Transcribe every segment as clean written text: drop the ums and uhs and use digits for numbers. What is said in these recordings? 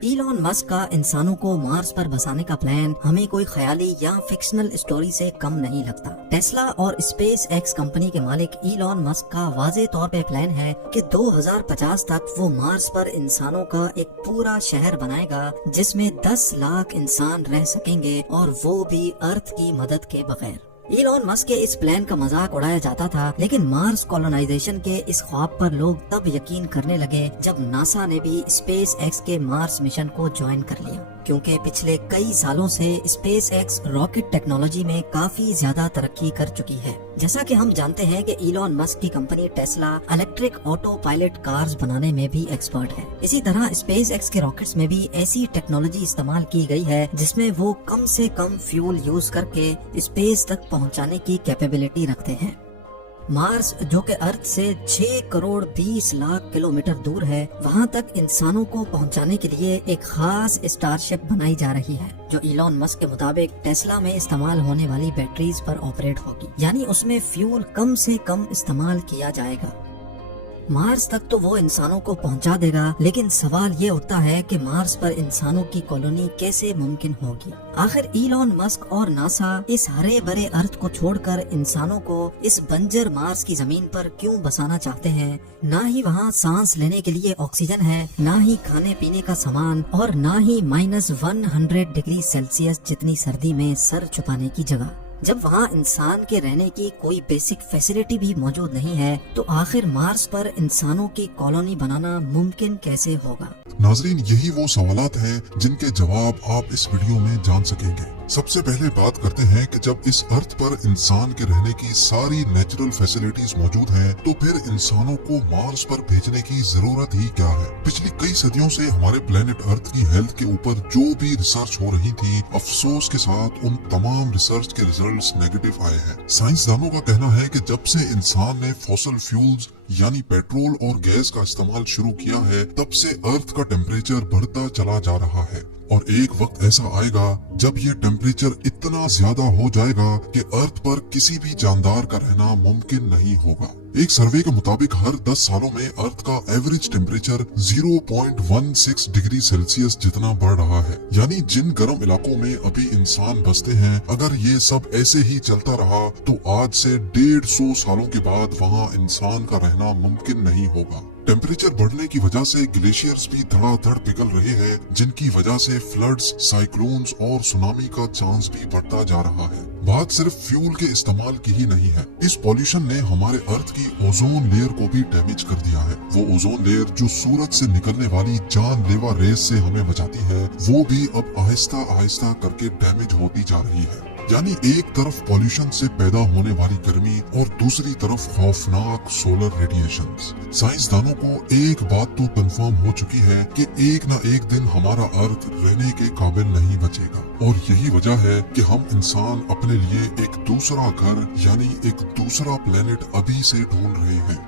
Elon Musk کا انسانوں کو مارس پر بسانے کا پلان ہمیں کوئی خیالی یا فکشنل اسٹوری سے کم نہیں لگتا۔ ٹیسلا اور اسپیس ایکس کمپنی کے مالک ایلون مسک کا واضح طور پہ پلان ہے کہ 2050 تک وہ مارس پر انسانوں کا ایک پورا شہر بنائے گا جس میں 10 لاکھ انسان رہ سکیں گے، اور وہ بھی ارتھ کی مدد کے بغیر۔ ایلون مسک کے اس پلان کا مذاق اڑایا جاتا تھا، لیکن مارس کولونائزیشن کے اس خواب پر لوگ تب یقین کرنے لگے جب ناسا نے بھی اسپیس ایکس کے مارس مشن کو جوائن کر لیا، کیونکہ پچھلے کئی سالوں سے اسپیس ایکس راکٹ ٹیکنالوجی میں کافی زیادہ ترقی کر چکی ہے۔ جیسا کہ ہم جانتے ہیں کہ ایلون مسک کی company Tesla electric auto pilot cars بنانے میں بھی ایکسپرٹ ہے۔ اسی طرح اسپیس ایکس کے راکٹس میں بھی ایسی ٹیکنالوجی استعمال کی گئی ہے جس میں وہ کم سے کم فیول یوز کر کے اسپیس تک پہنچانے کی کیپیبلٹی رکھتے ہیں۔ مارس، جو کہ ارتھ سے 6 کروڑ 20 لاکھ کلومیٹر دور ہے، وہاں تک انسانوں کو پہنچانے کے لیے ایک خاص اسٹار شپ بنائی جا رہی ہے جو ایلون مسک کے مطابق ٹیسلا میں استعمال ہونے والی بیٹریز پر آپریٹ ہوگی، یعنی اس میں فیول کم سے کم استعمال کیا جائے گا۔ مارس تک تو وہ انسانوں کو پہنچا دے گا، لیکن سوال یہ اٹھتا ہے کہ مارس پر انسانوں کی کالونی کیسے ممکن ہوگی؟ آخر ایلون مسک اور ناسا اس ہرے بھرے ارتھ کو چھوڑ کر انسانوں کو اس بنجر مارس کی زمین پر کیوں بسانا چاہتے ہیں؟ نہ ہی وہاں سانس لینے کے لیے آکسیجن ہے، نہ ہی کھانے پینے کا سامان، اور نہ ہی -100 ڈگری سیلسیس جتنی سردی میں سر چھپانے کی جگہ۔ جب وہاں انسان کے رہنے کی کوئی بیسک فیسلٹی بھی موجود نہیں ہے تو آخر مارس پر انسانوں کی کالونی بنانا ممکن کیسے ہوگا؟ ناظرین، یہی وہ سوالات ہیں جن کے جواب آپ اس ویڈیو میں جان سکیں گے۔ سب سے پہلے بات کرتے ہیں کہ جب اس ارتھ پر انسان کے رہنے کی ساری نیچرل فیسلٹیز موجود ہیں تو پھر انسانوں کو مارس پر بھیجنے کی ضرورت ہی کیا ہے؟ پچھلی کئی صدیوں سے ہمارے پلانٹ ارتھ کی ہیلتھ کے اوپر جو بھی ریسرچ ہو رہی تھی، افسوس کے ساتھ ان تمام ریسرچ کے ریزلٹس نیگیٹو آئے ہیں۔ سائنسدانوں کا کہنا ہے کہ جب سے انسان نے فوسل فیولز یعنی پیٹرول اور گیس کا استعمال شروع کیا ہے، تب سے ارتھ کا ٹیمپریچر بڑھتا چلا جا رہا ہے، اور ایک وقت ایسا آئے گا جب یہ ٹیمپریچر اتنا زیادہ ہو جائے گا کہ ارتھ پر کسی بھی جاندار کا رہنا ممکن نہیں ہوگا۔ ایک سروے کے مطابق ہر 10 سالوں میں ارتھ کا ایوریج ٹیمپریچر 0.16 ڈگری سیلسیس جتنا بڑھ رہا ہے، یعنی جن گرم علاقوں میں ابھی انسان بستے ہیں، اگر یہ سب ایسے ہی چلتا رہا تو آج سے 150 سالوں کے بعد وہاں انسان کا رہنا ممکن نہیں ہوگا۔ ٹیمپریچر بڑھنے کی وجہ سے گلیشیئرز بھی دھڑا دھڑ پگھل رہے ہیں، جن کی وجہ سے فلڈز، سائیکلونز اور سونامی کا چانس بھی بڑھتا جا رہا ہے۔ بات صرف فیول کے استعمال کی ہی نہیں ہے، اس پولیوشن نے ہمارے ارتھ کی اوزون لیئر کو بھی ڈیمیج کر دیا ہے۔ وہ اوزون لیئر جو سورج سے نکلنے والی جان لیوا ریز سے ہمیں بچاتی ہے، وہ بھی اب آہستہ آہستہ کر کے ڈیمیج ہوتی جا رہی ہے۔ یعنی ایک طرف پولیوشن سے پیدا ہونے والی گرمی اور دوسری طرف خوفناک سولر ریڈیشنز۔ سائنسدانوں کو ایک بات تو کنفرم ہو چکی ہے کہ ایک نہ ایک دن ہمارا ارتھ رہنے کے قابل نہیں بچے گا، اور یہی وجہ ہے کہ ہم انسان اپنے لیے ایک دوسرا گھر یعنی ایک دوسرا پلانٹ ابھی سے ڈھونڈ رہے ہیں۔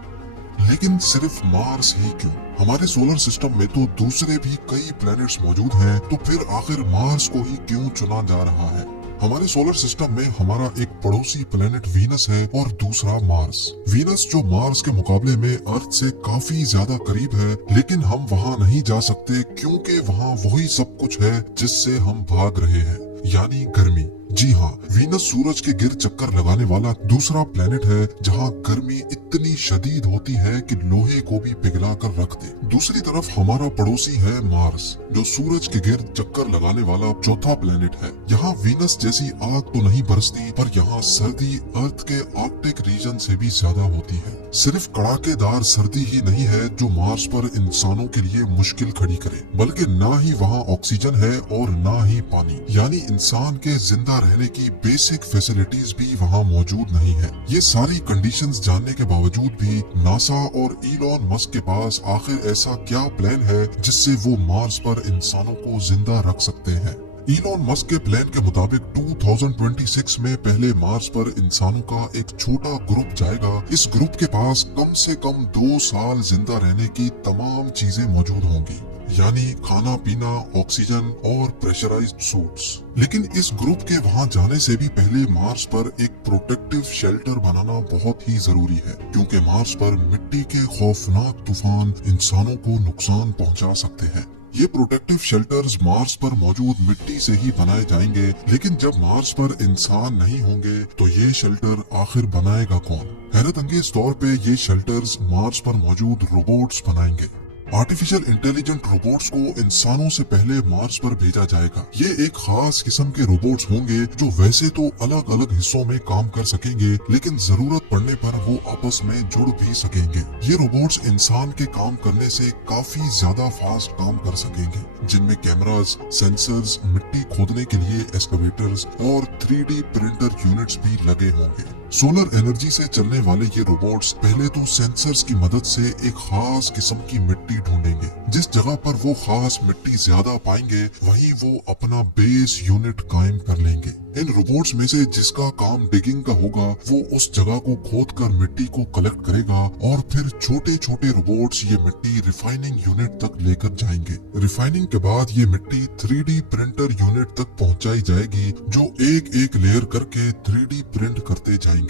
لیکن صرف مارس ہی کیوں؟ ہمارے سولر سسٹم میں تو دوسرے بھی کئی پلانٹس موجود ہیں، تو پھر آخر مارس کو ہی کیوں چنا جا رہا ہے؟ ہمارے سولر سسٹم میں ہمارا ایک پڑوسی پلانٹ وینس ہے اور دوسرا مارس۔ وینس جو مارس کے مقابلے میں ارتھ سے کافی زیادہ قریب ہے، لیکن ہم وہاں نہیں جا سکتے کیونکہ وہاں وہی سب کچھ ہے جس سے ہم بھاگ رہے ہیں، یعنی گرمی۔ جی ہاں، وینس سورج کے گرد چکر لگانے والا دوسرا پلانٹ ہے جہاں گرمی اتنی شدید ہوتی ہے کہ لوہے کو بھی پگھلا کر رکھ دے۔ دوسری طرف ہمارا پڑوسی ہے مارس، جو سورج کے گرد چکر لگانے والا چوتھا پلانٹ ہے۔ یہاں وینس جیسی آگ تو نہیں برستی، پر یہاں سردی ارتھ کے آرکٹک ریجن سے بھی زیادہ ہوتی ہے۔ صرف کڑاکے دار سردی ہی نہیں ہے جو مارس پر انسانوں کے لیے مشکل کھڑی کرے، بلکہ نہ ہی وہاں آکسیجن ہے اور نہ ہی پانی، یعنی انسان کے زندہ رہنے کی بیسک فیسلٹیز بھی وہاں موجود نہیں ہے۔ یہ ساری کنڈیشنز جاننے کے باوجود بھی ناسا اور ایلون مسک کے پاس آخر ایسا کیا پلان ہے جس سے وہ مارس پر انسانوں کو زندہ رکھ سکتے ہیں؟ ایلون مسک کے پلان کے مطابق 2026 میں پہلے مارس پر انسانوں کا ایک چھوٹا گروپ جائے گا۔ اس گروپ کے پاس کم سے کم 2 سال زندہ رہنے کی تمام چیزیں موجود ہوں گی، یعنی کھانا پینا، آکسیجن اور پریشرائزڈ سوٹس۔ لیکن اس گروپ کے وہاں جانے سے بھی پہلے مارس پر ایک پروٹیکٹیو شیلٹر بنانا بہت ہی ضروری ہے، کیونکہ مارس پر مٹی کے خوفناک طوفان انسانوں کو نقصان پہنچا سکتے ہیں۔ ये प्रोटेक्टिव शेल्टर्स मार्स पर मौजूद मिट्टी से ही बनाए जाएंगे, लेकिन जब मार्स पर इंसान नहीं होंगे तो ये शेल्टर आखिर बनाएगा कौन? हैरत अंगेज तौर पे ये शेल्टर्स मार्स पर मौजूद रोबोट्स बनाएंगे। आर्टिफिशियल इंटेलिजेंट रोबोट्स को इंसानों से पहले मार्स पर भेजा जाएगा। ये एक खास किस्म के रोबोट्स होंगे जो वैसे तो अलग अलग हिस्सों में काम कर सकेंगे, लेकिन जरूरत पड़ने पर वो आपस में जुड़ भी सकेंगे। ये रोबोट्स इंसान के काम करने से काफी ज्यादा फास्ट काम कर सकेंगे, जिनमें कैमरास, सेंसर्स, मिट्टी खोदने के लिए एक्सकवेटर्स और 3D प्रिंटर यूनिट्स भी लगे होंगे। सोलर एनर्जी से चलने वाले ये रोबोट्स पहले तो सेंसर्स की मदद से एक खास किस्म की मिट्टी ढूंढेंगे। जिस जगह पर वो खास मिट्टी ज्यादा पाएंगे वहीं वो अपना बेस यूनिट कायम कर लेंगे। इन रोबोट्स में से जिसका काम डिगिंग का होगा वो उस जगह को खोद कर मिट्टी को कलेक्ट करेगा और फिर छोटे छोटे रोबोट्स ये मिट्टी रिफाइनिंग यूनिट तक लेकर जाएंगे। रिफाइनिंग के बाद ये मिट्टी 3D प्रिंटर यूनिट तक पहुंचाई जाएगी, जो एक एक लेयर करके 3D प्रिंट करते जाएंगे।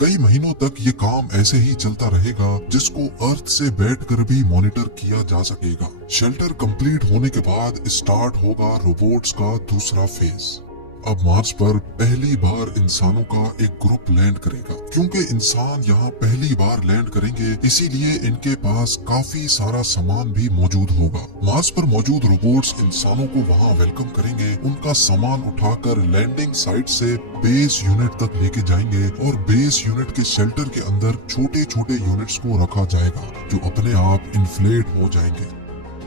कई महीनों तक ये काम ऐसे ही चलता रहेगा, जिसको अर्थ से बैठकर भी मॉनिटर किया जा सकेगा। शेल्टर कंप्लीट होने के बाद स्टार्ट होगा रोबोट्स का दूसरा फेज। अब मार्स पर पहली बार इंसानों का एक ग्रुप लैंड करेगा। क्योंकि इंसान यहाँ पहली बार लैंड करेंगे, इसीलिए इनके पास काफी सारा सामान भी मौजूद होगा। मार्स पर मौजूद रोबोट्स इंसानों को वहाँ वेलकम करेंगे, उनका सामान उठाकर लैंडिंग साइट से बेस यूनिट तक लेके जाएंगे और बेस यूनिट के शेल्टर के अंदर छोटे छोटे यूनिट्स को रखा जाएगा, जो अपने आप इन्फ्लेट हो जाएंगे।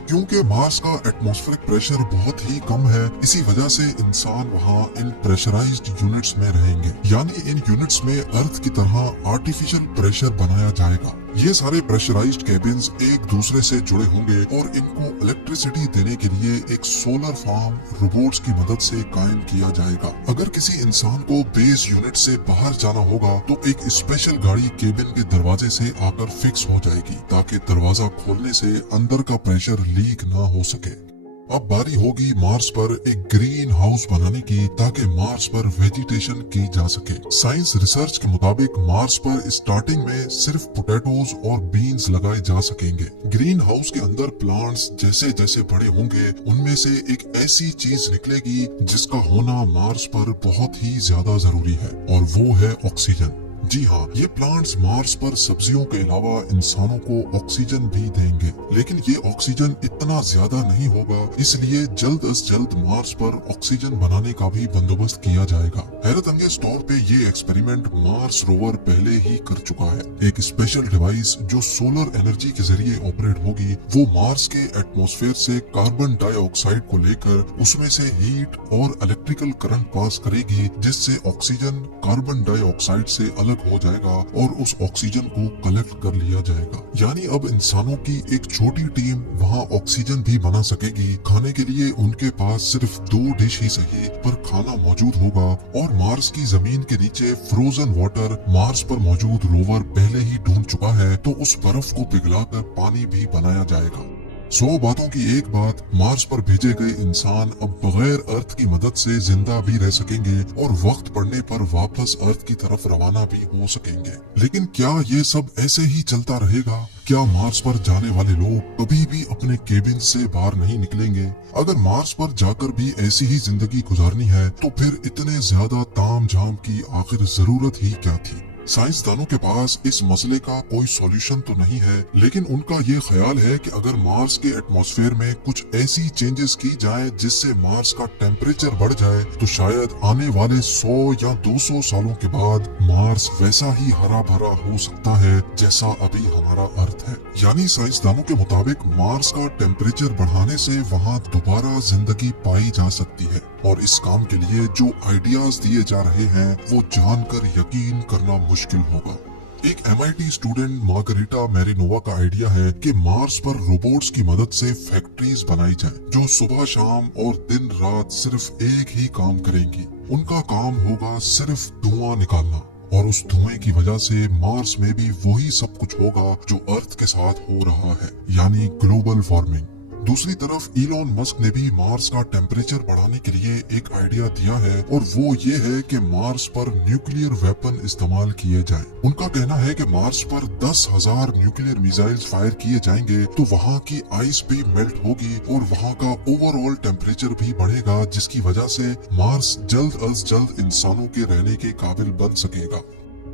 क्योंकि मार्स का एटमॉस्फेरिक प्रेशर बहुत ही कम है, इसी वजह से इंसान वहाँ इन प्रेशराइज्ड यूनिट्स में रहेंगे। यानी इन यूनिट्स में अर्थ की तरह आर्टिफिशियल प्रेशर बनाया जाएगा। ये सारे प्रेशराइज्ड केबिन्स एक दूसरे से जुड़े होंगे और इनको इलेक्ट्रिसिटी देने के लिए एक सोलर फार्म रोबोट्स की मदद से कायम किया जाएगा। अगर किसी इंसान को बेस यूनिट से बाहर जाना होगा तो एक स्पेशल गाड़ी केबिन के दरवाजे से आकर फिक्स हो जाएगी, ताकि दरवाजा खोलने से अंदर का प्रेशर लीक ना हो सके। अब बारी होगी मार्स पर एक ग्रीन हाउस बनाने की, ताकि मार्स पर वेजिटेशन की जा सके। साइंस रिसर्च के मुताबिक मार्स पर स्टार्टिंग में सिर्फ पोटैटोज और बीन्स लगाए जा सकेंगे। ग्रीन हाउस के अंदर प्लांट्स जैसे जैसे बड़े होंगे, उनमें से एक ऐसी चीज निकलेगी जिसका होना मार्स पर बहुत ही ज्यादा जरूरी है, और वो है ऑक्सीजन। जी हाँ, ये प्लांट्स मार्स पर सब्जियों के अलावा इंसानों को ऑक्सीजन भी देंगे, लेकिन ये ऑक्सीजन इतना ज्यादा नहीं होगा, इसलिए जल्द अज जल्द मार्स पर ऑक्सीजन बनाने का भी बंदोबस्त किया जाएगा। हैरत अंगेज तौर पे ये एक्सपेरिमेंट मार्स रोवर पहले ही कर चुका है। एक स्पेशल डिवाइस जो सोलर एनर्जी के जरिए ऑपरेट होगी, वो मार्स के एटमॉस्फेयर से कार्बन डाइऑक्साइड को लेकर उसमें से हीट और इलेक्ट्रिकल करंट पास करेगी, जिससे ऑक्सीजन कार्बन डाइऑक्साइड से अलग हो जाएगा और उस ऑक्सीजन को कलेक्ट कर लिया जाएगा। यानी अब इंसानों की एक छोटी टीम वहाँ ऑक्सीजन भी बना सकेगी। खाने के लिए उनके पास सिर्फ 2 डिश ही सही, पर खाना मौजूद होगा। और मार्स की जमीन के नीचे फ्रोजन वाटर मार्स पर मौजूद रोवर पहले ही ढूंढ चुका है, तो उस बर्फ को पिघलाकर पानी भी बनाया जाएगा। 100 बातों की एक बात, मार्स पर भेजे गए इंसान अब बगैर अर्थ की मदद से जिंदा भी रह सकेंगे और वक्त पड़ने पर वापस अर्थ की तरफ रवाना भी हो सकेंगे। लेकिन क्या ये सब ऐसे ही चलता रहेगा? क्या मार्स पर जाने वाले लोग कभी भी अपने केबिन से बाहर नहीं निकलेंगे? अगर मार्स पर जाकर भी ऐसी ही जिंदगी गुजारनी है, तो फिर इतने ज्यादा ताम झाम की आखिर जरूरत ही क्या थी? साइंसदानों के पास इस मसले का कोई सॉल्यूशन तो नहीं है, लेकिन उनका ये ख्याल है कि अगर मार्स के एटमॉस्फेयर में कुछ ऐसी चेंजेस की जाए जिससे मार्स का टेम्परेचर बढ़ जाए, तो शायद आने वाले 100 या 200 सालों के बाद मार्स वैसा ही हरा भरा हो सकता है जैसा अभी हमारा अर्थ है। यानी साइंसदानों के मुताबिक मार्स का टेम्परेचर बढ़ाने से वहाँ दोबारा जिंदगी पाई जा सकती है, और इस काम के लिए जो आइडियाज दिए जा रहे हैं वो जानकर यकीन करना मुश्किल होगा। एक MIT स्टूडेंट मार्गरेटा मैरिनोवा का आइडिया है कि मार्स पर रोबोट्स की मदद से फैक्ट्रीज बनाई जाए, जो सुबह शाम और दिन रात सिर्फ एक ही काम करेंगी। उनका काम होगा सिर्फ धुआं निकालना, और उस धुएं की वजह से मार्स में भी वही सब कुछ होगा जो अर्थ के साथ हो रहा है, यानी ग्लोबल वार्मिंग। दूसरी तरफ इलॉन मस्क ने भी मार्स का टेम्परेचर बढ़ाने के लिए एक आइडिया दिया है और वो ये है कि मार्स पर न्यूक्लियर वेपन इस्तेमाल किए जाएं। उनका कहना है कि मार्स पर 10,000 न्यूक्लियर मिसाइल्स फायर किए जाएंगे तो वहाँ की आइस भी मेल्ट होगी और वहाँ का ओवरऑल टेम्परेचर भी बढ़ेगा, जिसकी वजह से मार्स जल्द अज जल्द इंसानों के रहने के काबिल बन सकेगा।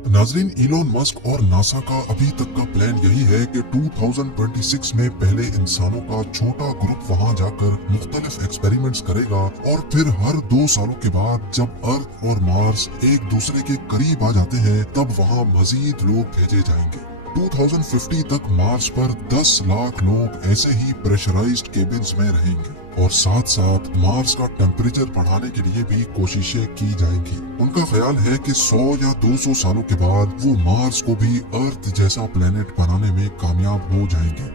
नाजरीन, इलॉन मस्क और नासा का अभी तक का प्लान यही है कि 2026 में पहले इंसानों का छोटा ग्रुप वहां जाकर मुख्तलिफ एक्सपेरिमेंट्स करेगा और फिर हर 2 सालों के बाद जब अर्थ और मार्स एक दूसरे के करीब आ जाते हैं तब वहां मजीद लोग भेजे जाएंगे। 2050 तक मार्स पर 10 लाख लोग ऐसे ही प्रेशराइज्ड केबिन्स में रहेंगे और साथ साथ मार्स का टेम्परेचर बढ़ाने के लिए भी कोशिशें की जाएंगी। उनका ख्याल है कि 100 या 200 सालों के बाद वो मार्स को भी अर्थ जैसा प्लेनेट बनाने में कामयाब हो जाएंगे।